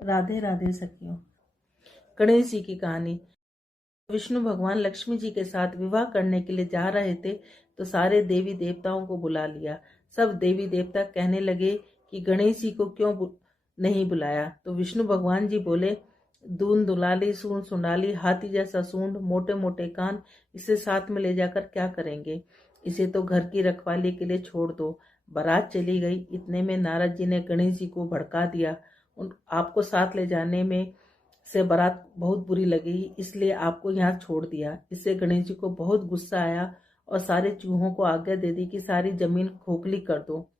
राधे राधे सखियों। गणेश जी की कहानी। विष्णु भगवान लक्ष्मी जी के साथ विवाह करने के लिए जा रहे थे तो सारे देवी देवताओं को बुला लिया। सब देवी देवता कहने लगे कि गणेश जी को क्यों नहीं बुलाया। तो विष्णु भगवान जी बोले, दून दुलाली, सूंड सुंडाली, हाथी जैसा सूंड, मोटे मोटे कान, इसे साथ में ले जाकर क्या करेंगे। इसे तो घर की रखवाली के लिए छोड़ दो। बारात चली गई। इतने में नारद जी ने गणेश जी को भड़का दिया। आपको साथ ले जाने में से बारात बहुत बुरी लगी, इसलिए आपको यहाँ छोड़ दिया। इससे गणेश जी को बहुत गुस्सा आया और सारे चूहों को आज्ञा दे दी कि सारी जमीन खोखली कर दो।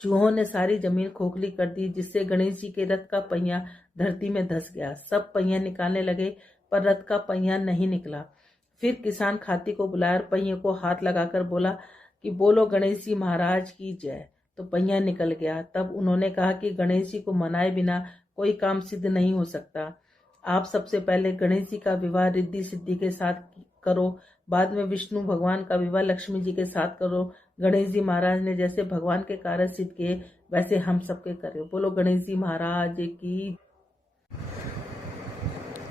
चूहों ने सारी जमीन खोखली कर दी, जिससे गणेश जी के रथ का पहिया धरती में धंस गया। सब पहिया निकालने लगे पर रथ का पहिया नहीं निकला। फिर किसान खाती को बुलाया और पहिए को हाथ लगाकर बोला कि बोलो गणेश जी महाराज की जय। तो पहिया निकल गया। तब उन्होंने कहा कि गणेश जी को मनाए बिना कोई काम सिद्ध नहीं हो सकता। आप सबसे पहले गणेश जी का विवाह रिद्धि सिद्धि के साथ करो, बाद में विष्णु भगवान का विवाह लक्ष्मी जी के साथ करो। गणेश जी महाराज ने जैसे भगवान के कार्य सिद्ध किए वैसे हम सबके करें। बोलो गणेश जी महाराज की।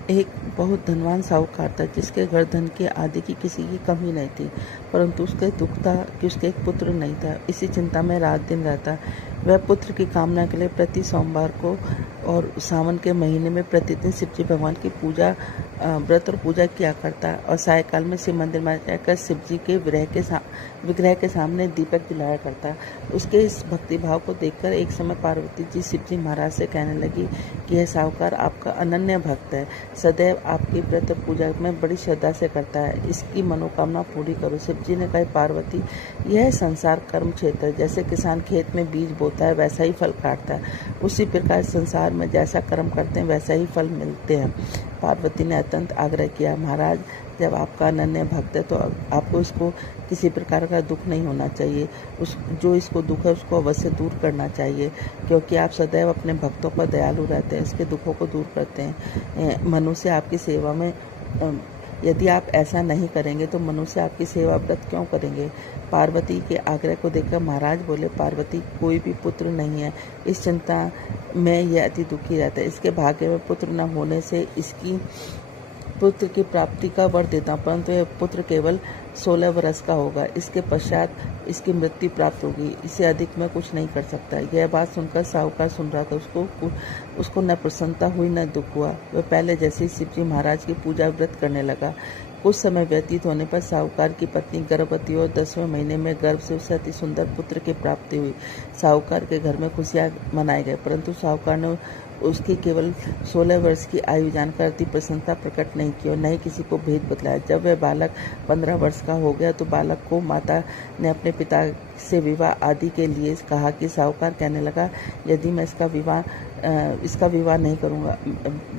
एक बहुत धनवान साहूकार था जिसके घर धन की आदि की किसी की कमी नहीं थी, परंतु उसके दुख था कि उसके एक पुत्र नहीं था। इसी चिंता में रात दिन रहता। वह पुत्र की कामना के लिए प्रति सोमवार को और सावन के महीने में प्रतिदिन शिवजी भगवान की पूजा, व्रत और पूजा किया करता और सायकाल में शिव मंदिर में जाकर शिवजी के विग्रह के सामने दीपक जलाया करता। उसके इस भक्ति भाव को देखकर एक समय पार्वती जी शिवजी महाराज से कहने लगी कि यह साहूकार आपका अनन्य भक्त है, सदैव आपकी व्रत पूजा में बड़ी श्रद्धा से करता है, इसकी मनोकामना पूरी करो। शिवजी ने कहा, पार्वती, यह संसार कर्म क्षेत्र है। जैसे किसान खेत में बीज बोता है वैसा ही फल काटता है, उसी प्रकार संसार में जैसा कर्म करते हैं वैसा ही फल मिलते हैं। पार्वती ने अत्यंत आग्रह किया, महाराज, जब आपका अनन्य भक्त है तो आपको इसको किसी प्रकार का दुख नहीं होना चाहिए। जो इसको दुख है उसको अवश्य दूर करना चाहिए, क्योंकि आप सदैव अपने भक्तों पर दयालु रहते हैं, इसके दुखों को दूर करते हैं। मनुष्य आपकी सेवा में, यदि आप ऐसा नहीं करेंगे तो मनुष्य आपकी सेवा व्रत क्यों करेंगे। पार्वती के आग्रह को देखकर महाराज बोले, पार्वती, कोई भी पुत्र नहीं है, इस चिंता में यह अति दुखी रहता है। इसके भाग्य में पुत्र न होने से इसकी पुत्र की प्राप्ति का वर देता हूँ, परंतु यह पुत्र केवल 16 वर्ष का होगा। इसके पश्चात इसकी मृत्यु प्राप्त होगी, इससे अधिक मैं कुछ नहीं कर सकता। यह बात सुनकर साहूकार सुन रहा था। उसको न प्रसन्नता हुई न दुख हुआ। वह पहले जैसे ही शिवजी महाराज की पूजा व्रत करने लगा। कुछ समय व्यतीत होने पर साहूकार की पत्नी गर्भवती और 10वें महीने में गर्भ से उसे अति सुंदर पुत्र की प्राप्ति हुई। साहूकार के घर में खुशियां मनाए गए, परंतु साहूकार ने उसकी केवल 16 वर्ष की आयु जानकर अति प्रसन्नता प्रकट नहीं की और न ही किसी को भेद बतलाया। जब वह बालक 15 वर्ष का हो गया तो बालक को माता ने अपने पिता से विवाह आदि के लिए कहा कि साहूकार कहने लगा, यदि मैं इसका विवाह नहीं करूंगा।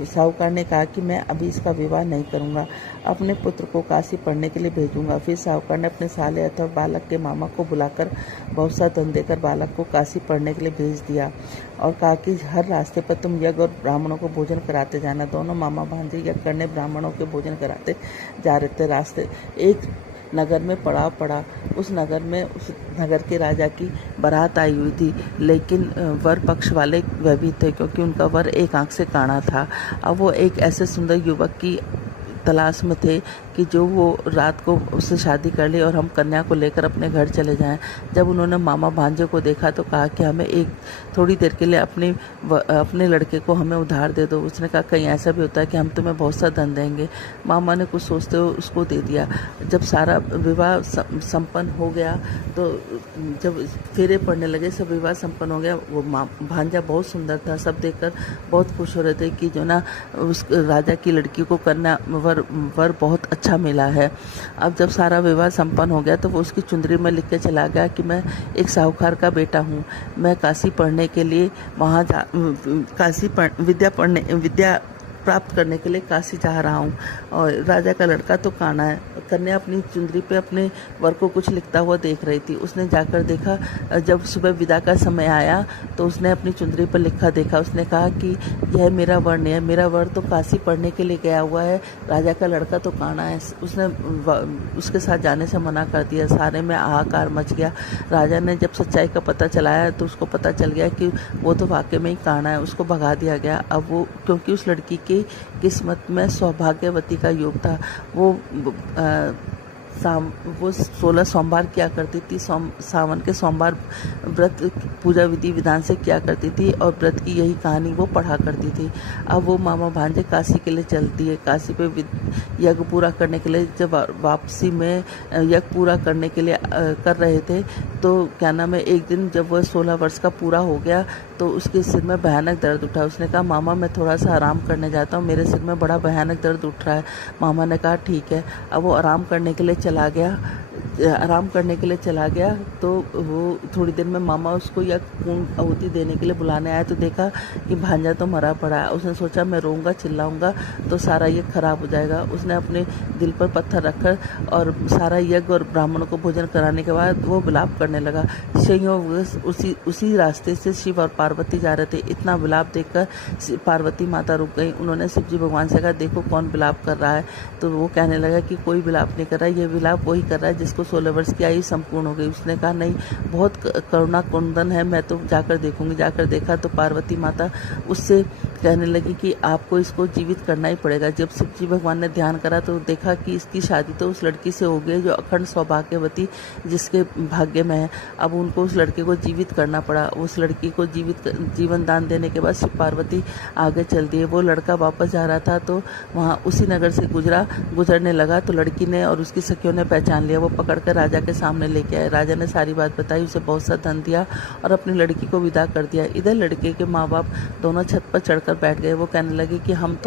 साहूकार ने कहा कि मैं अभी इसका विवाह नहीं करूंगा, अपने पुत्र को काशी पढ़ने के लिए भेजूंगा। फिर साहूकार ने अपने साले अथवा बालक के मामा को बुलाकर बहुत सा धन देकर बालक को काशी पढ़ने के लिए भेज दिया और कहा कि हर रास्ते पर तुम यज्ञ और ब्राह्मणों को भोजन कराते जाना। दोनों मामा भांजे यज्ञ करने ब्राह्मणों के भोजन कराते जा रहे थे। रास्ते एक नगर में पड़ाव पड़ा। उस नगर के राजा की बारात आई हुई थी, लेकिन वर पक्ष वाले वह भी थे, क्योंकि उनका वर एक आंख से काना था। अब वो एक ऐसे सुंदर युवक की तलाश में थे कि जो वो रात को उससे शादी कर ले और हम कन्या को लेकर अपने घर चले जाएं। जब उन्होंने मामा भांजे को देखा तो कहा कि हमें थोड़ी देर के लिए अपने लड़के को हमें उधार दे दो। उसने कहा, कहीं ऐसा भी होता है कि हम तुम्हें बहुत सा धन देंगे। मामा ने कुछ सोचते हुए उसको दे दिया। जब सारा विवाह संपन्न हो गया तो जब फेरे पड़ने लगे, सब विवाह संपन्न हो गया। वो भांजा बहुत सुंदर था, सब देखकर बहुत खुश हो रहे थे कि जो ना उस राजा की लड़की को कन्या वर बहुत अच्छा मिला है। अब जब सारा विवाह संपन्न हो गया तो वो उसकी चुंदरी में लिख के चला गया कि मैं एक साहूकार का बेटा हूँ, मैं काशी पढ़ने के लिए वहाँ विद्या प्राप्त करने के लिए काशी जा रहा हूँ और राजा का लड़का तो काना है। कन्या अपनी चुंदरी पे अपने वर को कुछ लिखता हुआ देख रही थी। उसने जाकर देखा, जब सुबह विदा का समय आया तो उसने अपनी चुंदरी पर लिखा देखा। उसने कहा कि यह मेरा वर नहीं है, मेरा वर तो काशी पढ़ने के लिए गया हुआ है, राजा का लड़का तो काना है। उसने उसके साथ जाने से मना कर दिया। सारे में हाहाकार मच गया। राजा ने जब सच्चाई का पता चलाया तो उसको पता चल गया कि वो तो वाकई में ही काना है। उसको भगा दिया गया। अब वो, क्योंकि उस लड़की की किस्मत में सौभाग्यवती का योग था, वो 16 सोमवार किया करती थी। सावन के सोमवार व्रत पूजा विधि विधान से किया करती थी और व्रत की यही कहानी वो पढ़ा करती थी। अब वो मामा भांजे काशी के लिए चलती है। काशी पे यज्ञ पूरा करने के लिए जब वापसी में यज्ञ पूरा करने के लिए कर रहे थे तो क्या नाम है, एक दिन जब वह 16 वर्ष का पूरा हो गया तो उसके सिर में भयानक दर्द उठा। उसने कहा, मामा मैं थोड़ा सा आराम करने जाता हूँ, मेरे सिर में बड़ा भयानक दर्द उठ रहा है। मामा ने कहा ठीक है। अब वो आराम करने के लिए चला गया तो वो थोड़ी देर में मामा उसको यज्ञ पूर्ण आहुति देने के लिए बुलाने आया तो देखा कि भांजा तो मरा पड़ा है। उसने सोचा मैं रोऊंगा चिल्लाऊंगा तो सारा यज्ञ खराब हो जाएगा। उसने अपने दिल पर पत्थर रखकर और सारा यज्ञ और ब्राह्मणों को भोजन कराने के बाद वो विलाप करने लगा। संयोग उसी रास्ते से शिव और पार्वती जा रहे थे। इतना विलाप देखकर पार्वती माता रुक गई। उन्होंने शिव जी भगवान से कहा, देखो कौन विलाप कर रहा है। तो वो कहने लगा कि कोई विलाप नहीं कर रहा है, ये विलाप वही कर रहा है जिसको 16 वर्ष की आयु संपूर्ण हो गई। उसने कहा, नहीं, बहुत करुणा कुंदन है, मैं तो जाकर देखूंगी। जाकर देखा तो पार्वती माता उससे कहने लगी कि आपको इसको जीवित करना ही पड़ेगा। जब शिव जी भगवान ने ध्यान करा तो देखा कि इसकी शादी तो उस लड़की से हो गई जो अखंड सौभाग्यवती जिसके भाग्य में है। अब उनको उस लड़के को जीवित करना पड़ा। उस लड़की को जीवन दान देने के बाद शिव पार्वती आगे चल दिए। वो लड़का वापस जा रहा था तो वहाँ उसी नगर से गुजरने लगा तो लड़की ने और उसकी सखियों ने पहचान लिया। वो पकड़कर राजा के सामने लेके आए। राजा ने सारी बात बताई, उसे बहुत सा धन दिया और अपनी लड़की को विदा कर दिया। इधर लड़के के माँ बाप दोनों छत पर चढ़कर बैठ गए। वो कहने लगे कि हम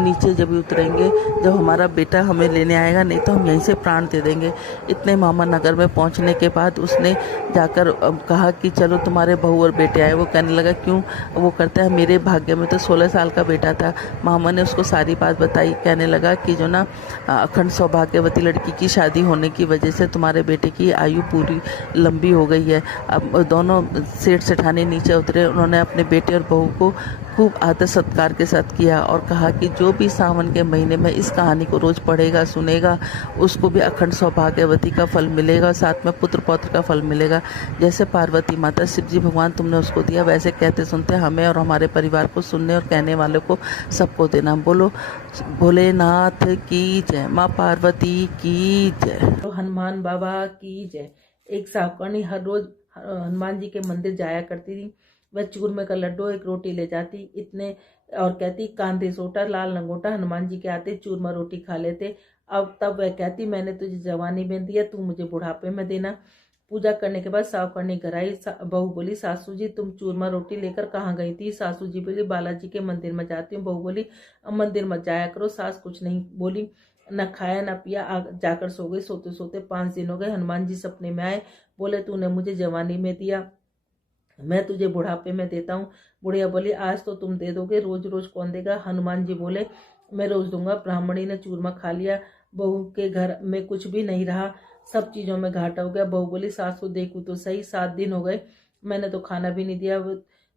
नीचे जब भी उतरेंगे जब हमारा बेटा हमें लेने आएगा, नहीं तो हम यहीं से प्राण दे देंगे। इतने मामा नगर में पहुंचने के बाद उसने जाकर कहा कि चलो तुम्हारे बहू और बेटे आए। वो कहने लगा क्यों? वो करता है, मेरे भाग्य में तो 16 साल का बेटा था। मामा ने उसको सारी बात बताई। कहने लगा कि जो ना अखंड सौभाग्यवती लड़की की शादी होने की वजह से तुम्हारे बेटे की आयु पूरी लंबी हो गई है। अब दोनों सेठ सेठानी नीचे उतरे। उन्होंने अपने बेटे और बहू को खूब आदर सत्कार के साथ किया और कहा कि जो भी सावन के महीने में इस कहानी को रोज पढ़ेगा सुनेगा उसको भी अखंड सौभाग्यवती का फल मिलेगा, साथ में पुत्र पौत्र का फल मिलेगा। जैसे पार्वती माता शिव जी भगवान तुमने उसको दिया, वैसे कहते सुनते हमें और हमारे परिवार को सुनने और कहने वालों को सबको देना। बोलो भोलेनाथ की जय, माँ पार्वती की जय, तो हनुमान बाबा की जय। एक सावकर्णी हर रोज हनुमान जी के मंदिर जाया करती थी। वह चूरमे का लड्डू एक रोटी ले जाती इतने और कहती, कांधे सोटा लाल लंगोटा, हनुमान जी के आते चूरमा रोटी खा लेते। अब तब वह कहती, मैंने तुझे जवानी में दिया, तू मुझे बुढ़ापे में देना। पूजा करने के बाद सावकर्णी घर आई। बहू बोली, सासू जी तुम चूरमा रोटी लेकर कहाँ गई थी? सासू जी बोली, बालाजी के मंदिर में जाती हूँ। बहू बोली, अब मंदिर मत जाया करो। सास कुछ नहीं बोली, न खाया न पिया, जाकर सो गई। सोते सोते 5 दिन हो गए। हनुमान जी सपने में आए, बोले तूने मुझे जवानी में दिया, मैं तुझे बुढ़ापे में देता हूँ। बुढ़िया बोली, आज तो तुम दे दोगे, रोज रोज कौन देगा? हनुमान जी बोले, मैं रोज दूंगा। ब्राह्मणी ने चूरमा खा लिया। बहू के घर में कुछ भी नहीं रहा, सब चीजों में घाटा हो गया। बहू बोली, सासू देखू तो सही, 7 दिन हो गए मैंने तो खाना भी नहीं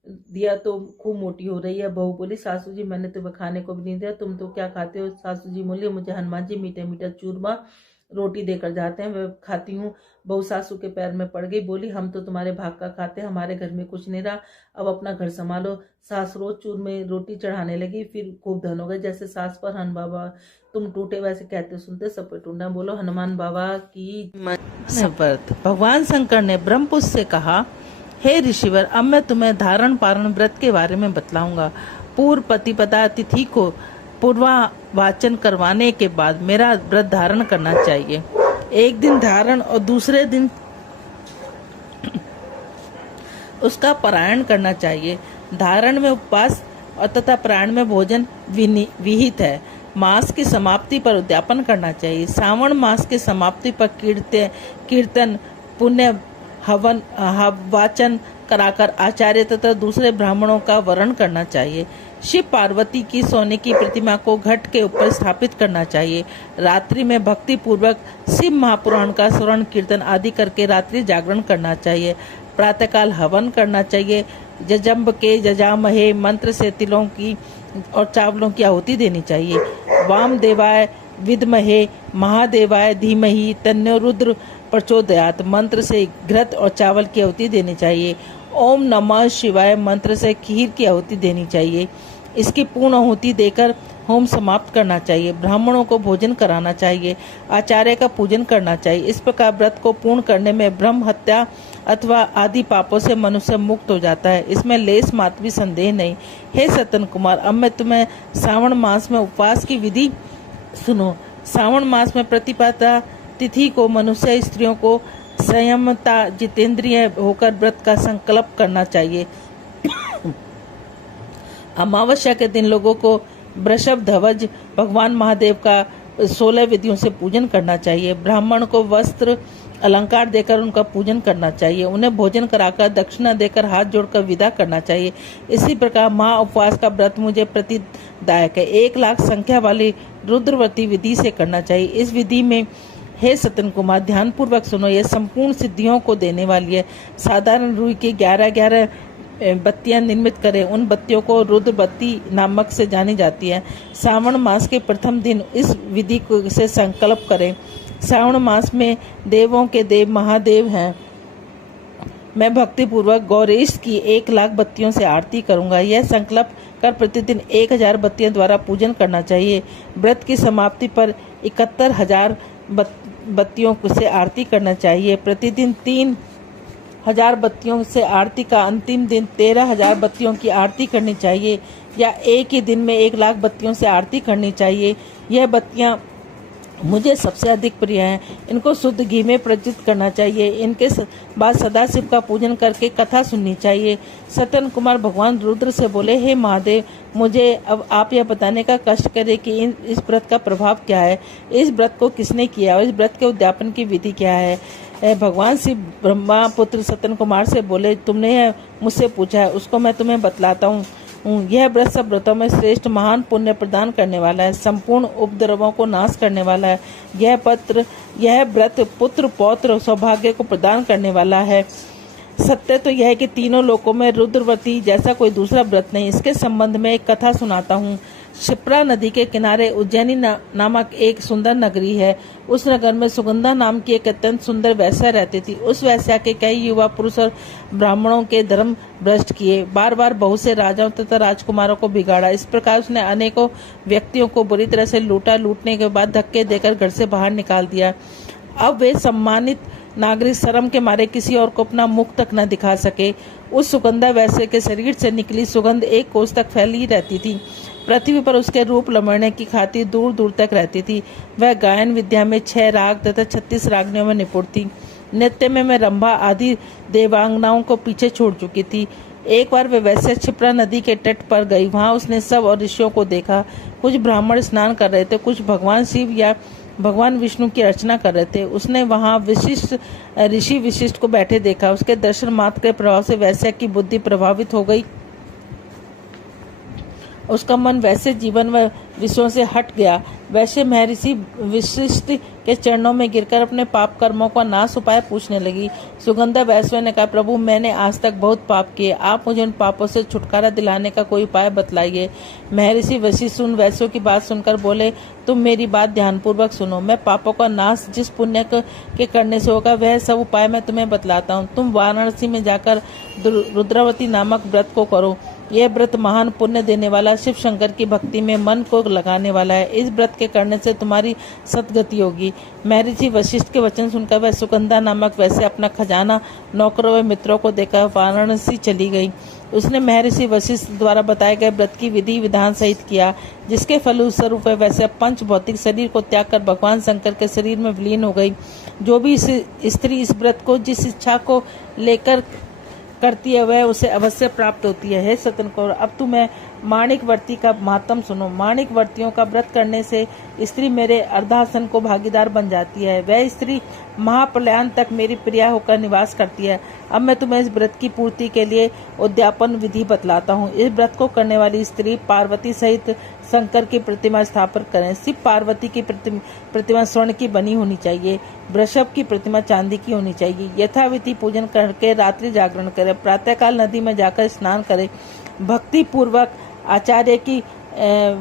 दिया तो खूब मोटी हो रही है। बहू बोली, सासू जी मैंने तुम्हें खाने को भी नहीं दिया, तुम तो क्या खाते हो? सासू जी बोली, मुझे हनुमान जी मीठा मीठा चूरमा रोटी देकर जाते हैं, मैं खाती हूँ। बहू सासू के पैर में पड़ गई, बोली, हम तो तुम्हारे भाग का खाते हैं, हमारे घर में कुछ नहीं रहा, अब अपना घर संभालो। सास रोज चूरमे रोटी चढ़ाने लगी। फिर खूब धन हो गए। जैसे सास पर हन बाबा तुम टूटे, वैसे कहते सुनते सब पे टूटा। बोलो हनुमान बाबा की व्रत। भगवान शंकर ने ब्रह्मपुत्र से कहा, हे ऋषिवर, अब मैं तुम्हें धारण पारण व्रत के बारे में बतलाऊंगा। पूर्व प्रतिपदा तिथि को पूर्वावाचन करवाने के बाद मेरा व्रत धारण करना चाहिए। एक दिन धारण और दूसरे दिन उसका पारायण करना चाहिए। धारण में उपवास और तथा पारायण में भोजन विहित है। मास की समाप्ति पर उद्यापन करना चाहिए। श्रावण मास की समाप्ति पर कीर्तन, पुण्य, हवन, वाचन कराकर आचार्य तथा दूसरे ब्राह्मणों का वरण करना चाहिए। शिव पार्वती की सोने की प्रतिमा को घट के ऊपर स्थापित करना चाहिए। रात्रि में भक्ति पूर्वक शिव महापुराण का श्रवण कीर्तन आदि करके रात्रि जागरण करना चाहिए। प्रातःकाल हवन करना चाहिए। जजम्ब के जजामहे मंत्र से तिलों की और चावलों की आहुति देनी चाहिए। वामदेवाय विद्महे महादेवाय धीमहि तन्नो रुद्र प्रचोदयात मंत्र से घृत और चावल की आहुति देनी चाहिए। ओम नमः शिवाय मंत्र से खीर की आहुति देनी चाहिए। इसकी पूर्ण आहुति देकर होम समाप्त करना चाहिए। ब्राह्मणों को भोजन कराना चाहिए। आचार्य का पूजन करना चाहिए। इस प्रकार व्रत को पूर्ण करने में ब्रह्म हत्या अथवा आदि पापों से मनुष्य मुक्त हो जाता है। इसमें लेस मात्र भी संदेह नहीं। हे सतन कुमार, अब मैं तुम्हें श्रावण मास में उपवास की विधि सुनो। श्रावण मास में प्रतिपदा तिथि को मनुष्य स्त्रियों को संयमता जितेंद्रिय होकर व्रत का संकल्प करना चाहिए। अमावस्या के दिन लोगों को वृषभ ध्वज भगवान महादेव का 16 विधियों से पूजन करना चाहिए। ब्राह्मण को वस्त्र अलंकार देकर उनका पूजन करना चाहिए। उन्हें भोजन कराकर दक्षिणा देकर हाथ जोड़कर विदा करना चाहिए। इसी प्रकार महा उपवास का व्रत मुझे प्रतिदायक है। 1 लाख संख्या वाली रुद्रवती विधि से करना चाहिए। इस विधि में हे सतन कुमार, ध्यान पूर्वक सुनो, यह संपूर्ण सिद्धियों को देने वाली है। साधारण रुई की 11 बत्तियां निर्मित करें। उन बत्तियों को रुद्र बत्ती नामक से जानी जाती है। श्रावण मास के प्रथम दिन इस विधि से संकल्प करें। श्रावण मास में देवों के देव महादेव हैं। मैं भक्ति पूर्वक गौरीश की 1 लाख बत्तियों से आरती करूंगा। यह संकल्प कर प्रतिदिन 1000 बत्तियों द्वारा पूजन करना चाहिए। व्रत की समाप्ति पर 71,000 बत्तियों से आरती करना चाहिए। प्रतिदिन 3000 बत्तियों से आरती का अंतिम दिन 13,000 बत्तियों की आरती करनी चाहिए, या एक ही दिन में 1 लाख बत्तियों से आरती करनी चाहिए। यह बत्तियां मुझे सबसे अधिक प्रिय हैं। इनको शुद्ध घी में प्रज्वलित करना चाहिए। इनके बाद सदाशिव का पूजन करके कथा सुननी चाहिए। सतन कुमार भगवान रुद्र से बोले, हे महादेव, मुझे अब आप यह बताने का कष्ट करें कि इस व्रत का प्रभाव क्या है, इस व्रत को किसने किया और इस व्रत के उद्यापन की विधि क्या है। भगवान शिव ब्रह्मा पुत्र सतन कुमार से बोले, तुमने मुझसे पूछा है, उसको मैं तुम्हें बतलाता हूँ। यह व्रत सब व्रतों में श्रेष्ठ महान पुण्य प्रदान करने वाला है, संपूर्ण उपद्रवों को नाश करने वाला है। यह व्रत पुत्र पौत्र सौभाग्य को प्रदान करने वाला है। सत्य तो यह है कि तीनों लोकों में रुद्रवती जैसा कोई दूसरा व्रत नहीं। इसके संबंध में एक कथा सुनाता हूँ। शिप्रा नदी के किनारे उज्जैनी नामक एक सुंदर नगरी है। उस नगर में सुगंधा नाम की एक अत्यंत सुंदर वैश्या रहती थी। उस वैश्या के कई युवा पुरुष और ब्राह्मणों के धर्म भ्रष्ट किए। बार बार बहुत से राजाओं तथा राजकुमारों को बिगाड़ा। इस प्रकार उसने अनेकों व्यक्तियों को बुरी तरह से लूटा। लूटने के बाद धक्के देकर घर से बाहर निकाल दिया। अब वे सम्मानित नागरिक शर्म के मारे किसी और को अपना मुख तक न दिखा सके। उस सुगंधा वैश्य के शरीर से निकली सुगंध 1 कोस तक फैली रहती थी। पृथ्वी पर उसके रूप लमड़ने की खातिर दूर दूर तक रहती थी। वह गायन विद्या में 6 राग तथा 36 रागनियों में निपुण थी। नृत्य में मैं रंभा आदि देवांगनाओं को पीछे छोड़ चुकी थी। एक बार वह वैसे क्षिप्रा नदी के तट पर गई। वहां उसने सब और ऋषियों को देखा। कुछ ब्राह्मण स्नान कर रहे थे, कुछ भगवान शिव या भगवान विष्णु की अर्चना कर रहे थे। उसने वहां ऋषि विशिष्ट को बैठे देखा। उसके दर्शन मात्र के प्रभाव से वैश्या की बुद्धि प्रभावित हो गई। उसका मन वैसे जीवन व विषयों से हट गया। वैसे महर्षि विशिष्ट के चरणों में गिरकर अपने पाप कर्मों का नाश उपाय पूछने लगी। सुगंधा वैश्य ने कहा, प्रभु, मैंने आज तक बहुत पाप किए। आप मुझे उन पापों से छुटकारा दिलाने का कोई उपाय बतलाइए। महर्षि वशिष्ठ उन वैश्यों की बात सुनकर बोले, तुम मेरी बात ध्यानपूर्वक सुनो। मैं पापों का नाश जिस पुण्य के करने से होगा वह सब उपाय मैं तुम्हें बतलाता हूँ। तुम वाराणसी में जाकर रुद्रावती नामक व्रत को करो। यह व्रत महान पुण्य देने वाला, शिव शंकर की भक्ति में मन को लगाने वाला है। इस व्रत के करने से तुम्हारी सद्गति होगी। महर्षि वशिष्ठ के वचन सुनकर वह सुगंधा नामक वैसे अपना खजाना नौकरों व मित्रों को देकर वाराणसी चली गई। उसने महर्षि वशिष्ठ द्वारा बताए गए व्रत की विधि विधान सहित किया, जिसके फलस्वरूप वह वैसे पंच भौतिक शरीर को त्याग कर भगवान शंकर के शरीर में विलीन हो गई। जो भी स्त्री इस व्रत को जिस इच्छा को लेकर करती है वह उसे अवश्य प्राप्त होती है। हे सतन कौर, अब तुम्हें माणिकवर्ती का महात्म सुनो। माणिकवर्तियों का व्रत करने से स्त्री मेरे अर्धासन को भागीदार बन जाती है। वह स्त्री महाप्रलयांत तक मेरी प्रिया होकर निवास करती है। अब मैं तुम्हें इस व्रत की पूर्ति के लिए उद्यापन विधि बतलाता हूँ। इस व्रत को करने वाली स्त्री पार्वती सहित शंकर की प्रतिमा स्थापित करें। शिव पार्वती की प्रतिमा स्वर्ण की बनी होनी चाहिए। वृषभ की प्रतिमा चांदी की होनी चाहिए। यथाविधि पूजन करके रात्रि जागरण करें। प्रातःकाल नदी में जाकर स्नान करें। भक्ति पूर्वक आचार्य की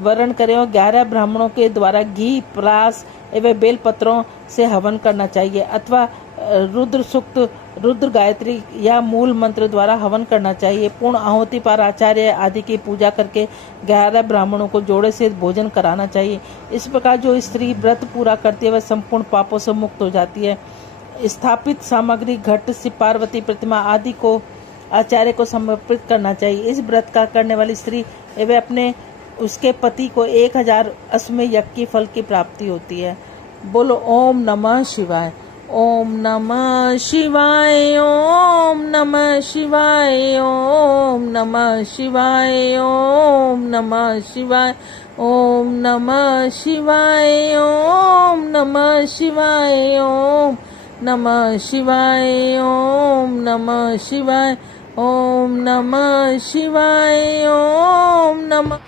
वर्ण करें और 11 ब्राह्मणों के द्वारा घी, प्रास एवं बेल पत्रों से हवन करना चाहिए अथवा रुद्र सूक्त, रुद्र गायत्री या मूल मंत्र द्वारा हवन करना चाहिए। पूर्ण आहुति पर आचार्य आदि की पूजा करके 11 ब्राह्मणों को जोड़े से भोजन कराना चाहिए। इस प्रकार जो स्त्री व्रत पूरा करती है वह संपूर्ण पापों से मुक्त हो जाती है। स्थापित सामग्री घट, शिव पार्वती प्रतिमा आदि को आचार्य को समर्पित करना चाहिए। इस व्रत का करने वाली स्त्री एवं अपने उसके पति को 1000 अश्वमेध यज्ञ की फल की प्राप्ति होती है। बोलो ओम नमः शिवाय। ओम नमः शिवाय। ओम नमः शिवाय। ओम नमः शिवाय। ओम नमः शिवाय। ओम नमः शिवाय। ओम नमः शिवाय। ओम नमः शिवाय। ओम नमः शिवाय। ओम नमः शिवाय। ओम नमः।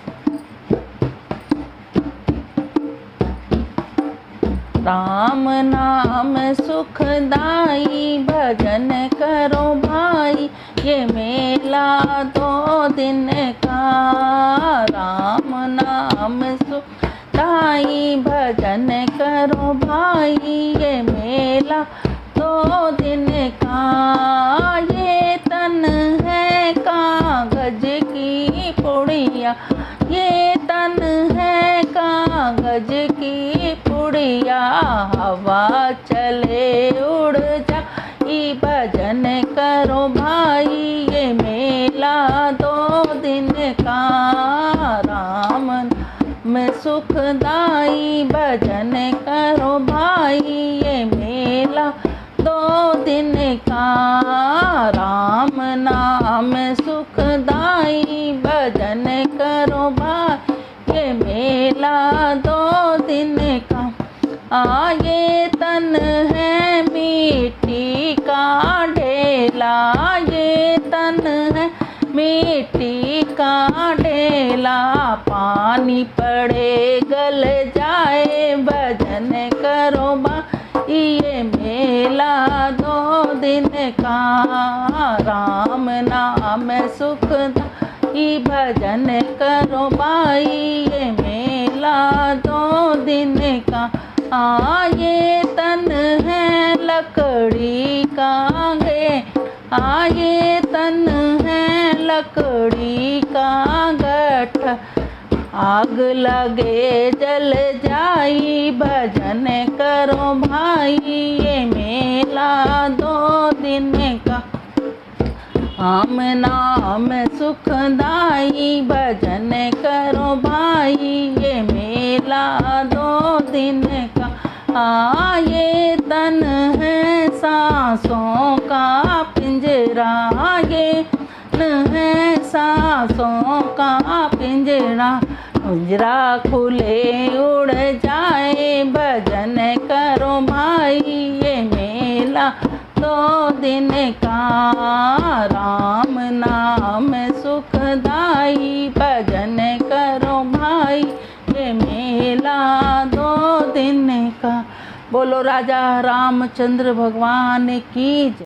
राम नाम सुखदाई भजन करो भाई, ये मेला 2 दिन का। राम नाम सुखदाई भजन करो भाई, ये मेला 2 दिन का। ये तन है कागज की पुड़िया, ये तन है कागज की पुड़िया। हवा चले उड़ जाई भजन करो भाई, ये मेला 2 दिन का। राम में सुखदाई भजन करो भाई, ये मेला 2 दिन का। राम नाम सुखदाई भजन करो भाई, ये मेला 2 दिन का। ये तन है मिट्टी का ढेला, ये तन है मिट्टी का ढेला। पानी पड़े गल जाए भजन करो भाई, ये मेला 2 दिन का। राम नाम सुखदाई भजन करो भाई, ये मेला 2 दिन का। ये तन है लकड़ी का गे, ये तन है लकड़ी का गट्ठा। आग लगे जल जाई भजन करो भाई, ये मेला 2 दिन का। राम नाम सुखदाई भजन करो भाई, ये मेला 2 दिन का। ये तन है सांसों का पिंजरा, ये तन है सांसों का पिंजरा। पिंजरा खुले उड़ जाए भजन करो भाई, ये मेला 2 दिन का। राम नाम सुखदाई भजन करो भाई, ये मेला 2 दिन का। बोलो राजा रामचंद्र भगवान की जय।